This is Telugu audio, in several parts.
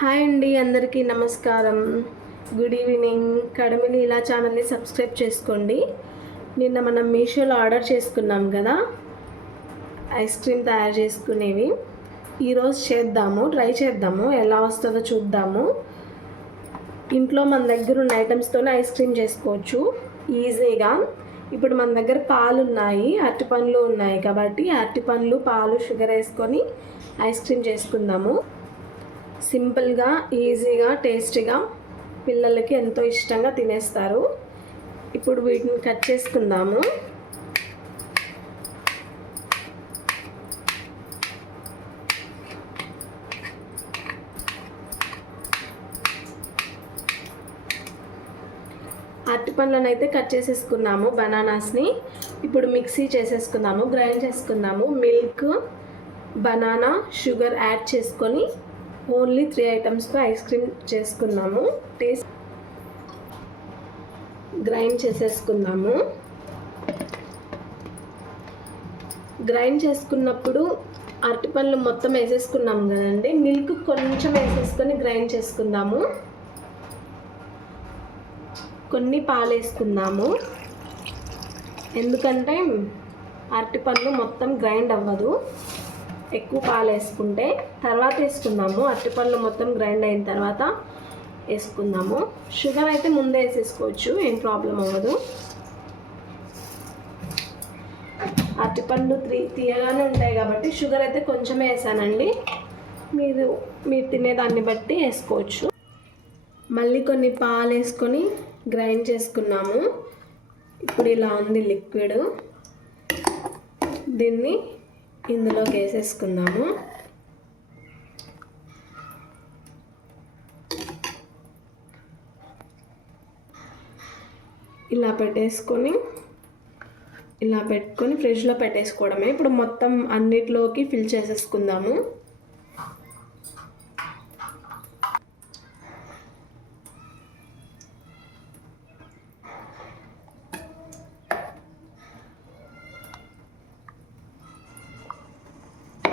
హాయ్ అండి, అందరికీ నమస్కారం. Good evening. కడమి లీలా ఛానల్ని సబ్స్క్రైబ్ చేసుకోండి. నిన్న మనం మీషోలో ఆర్డర్ చేసుకున్నాం కదా ఐస్ క్రీమ్ తయారు చేసుకునేవి. ఈరోజు ట్రై చేద్దాము, ఎలా వస్తుందో చూద్దాము. ఇంట్లో మన దగ్గర ఉన్న ఐటమ్స్తోనే ఐస్ క్రీమ్ చేసుకోవచ్చు ఈజీగా. ఇప్పుడు మన దగ్గర పాలు ఉన్నాయి, అరటిపండ్లు ఉన్నాయి కాబట్టి అరటిపండ్లు, పాలు, షుగర్ వేసుకొని ఐస్ క్రీమ్ చేసుకుందాము. సింపుల్గా, ఈజీగా, టేస్టీగా పిల్లలకి ఎంతో ఇష్టంగా తినేస్తారు. ఇప్పుడు వీటిని కట్ చేసుకుందాము. అరటిపండ్లను అయితే కట్ చేసేసుకున్నాము, బనానాస్ని. ఇప్పుడు మిక్సీ చేసేసుకుందాము, గ్రైండ్ చేసుకుందాము. మిల్క్, బనానా, షుగర్ యాడ్ చేసుకొని ఓన్లీ 3 ఐటమ్స్తో ఐస్ క్రీమ్ చేసుకున్నాము. గ్రైండ్ చేసేసుకుందాము. గ్రైండ్ చేసుకున్నప్పుడు అరటిపండ్లు మొత్తం వేసేసుకున్నాము కదండి, మిల్క్ కొంచెం వేసేసుకొని గ్రైండ్ చేసుకుందాము. కొన్ని పాలు వేసుకుందాము, ఎందుకంటే అరటిపండ్లు మొత్తం గ్రైండ్ అవ్వదు ఎక్కువ పాలు వేసుకుంటే. తర్వాత వేసుకుందాము, అరటిపండ్లు మొత్తం గ్రైండ్ అయిన తర్వాత వేసుకుందాము. షుగర్ అయితే ముందే వేసేసుకోవచ్చు, ఏం ప్రాబ్లం అవ్వదు. అరటిపండ్లు తీయగానే ఉంటాయి కాబట్టి షుగర్ అయితే కొంచెమే వేసానండి, మీరు తినేదాన్ని బట్టి వేసుకోవచ్చు. మళ్ళీ కొన్ని పాలు వేసుకొని గ్రైండ్ చేసుకున్నాము. ఇప్పుడు ఇలా ఉంది లిక్విడ్, దీన్ని ఇందులోకి వేసేసుకుందాము. ఇలా పెట్టుకొని ఫ్రిడ్జ్లో పెట్టేసుకోవడమే. ఇప్పుడు మొత్తం అన్నిటిలోకి ఫిల్ చేసేసుకుందాము.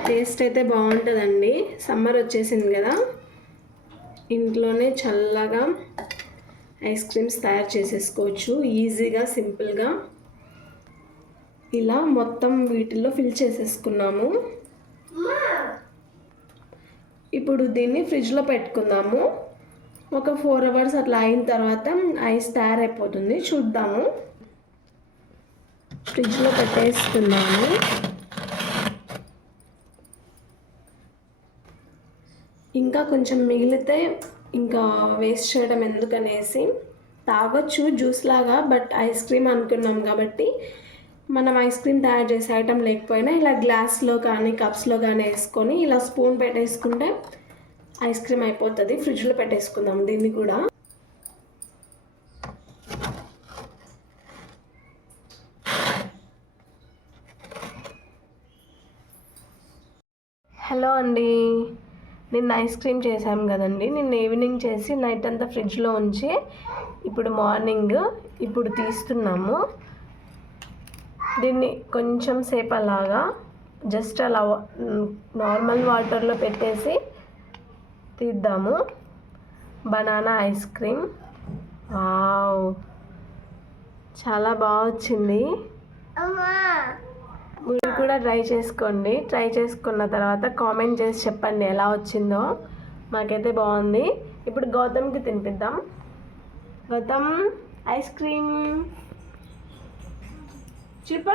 టేస్ట్ అయితే బాగుంటుందండి. సమ్మర్ వచ్చేసింది కదా, ఇంట్లోనే చల్లగా ఐస్ క్రీమ్స్ తయారు చేసేసుకోవచ్చు ఈజీగా, సింపుల్గా. ఇలా మొత్తం వీటిల్లో ఫిల్ చేసేసుకున్నాము. ఇప్పుడు దీన్ని ఫ్రిడ్జ్లో పెట్టుకుందాము. ఒక 4 hours అట్లా అయిన తర్వాత ఐస్ తయారైపోతుంది, చూద్దాము. ఫ్రిడ్జ్లో పెట్టేసుకున్నాము. ఇంకా కొంచెం మిగిలితే ఇంకా వేస్ట్ చేయడం ఎందుకనేసి తాగొచ్చు జ్యూస్ లాగా, బట్ ఐస్ క్రీమ్ అనుకున్నాం కాబట్టి మనం ఐస్ క్రీమ్ తయారు చేసే ఐటమ్ లేకపోయినా ఇలా గ్లాస్లో కానీ కప్స్లో కానీ వేసుకొని ఇలా స్పూన్ పెట్టేసుకుంటే ఐస్ క్రీమ్ అయిపోతుంది. ఫ్రిడ్జ్లో పెట్టేసుకుందాం దీన్ని కూడా. హలో అండి, నిన్న ఐస్ క్రీమ్ చేసాం కదండి, నిన్న ఈవినింగ్ చేసి నైట్ అంతా ఫ్రిడ్జ్లో ఉంచి ఇప్పుడు మార్నింగ్ తీస్తున్నాము. దీన్ని కొంచెం సేపు అలాగా జస్ట్ అలా నార్మల్ వాటర్లో పెట్టేసి తీద్దాము. బనానా ఐస్ క్రీమ్, వావ్, చాలా బాగా వచ్చింది. మీరు కూడా ట్రై చేసుకోండి. ట్రై చేసుకున్న తర్వాత కామెంట్ చేసి చెప్పండి ఎలా వచ్చిందో. మాకైతే బాగుంది. ఇప్పుడు గౌతమ్కి తినిపిద్దాం. Gautam, ice cream చూప.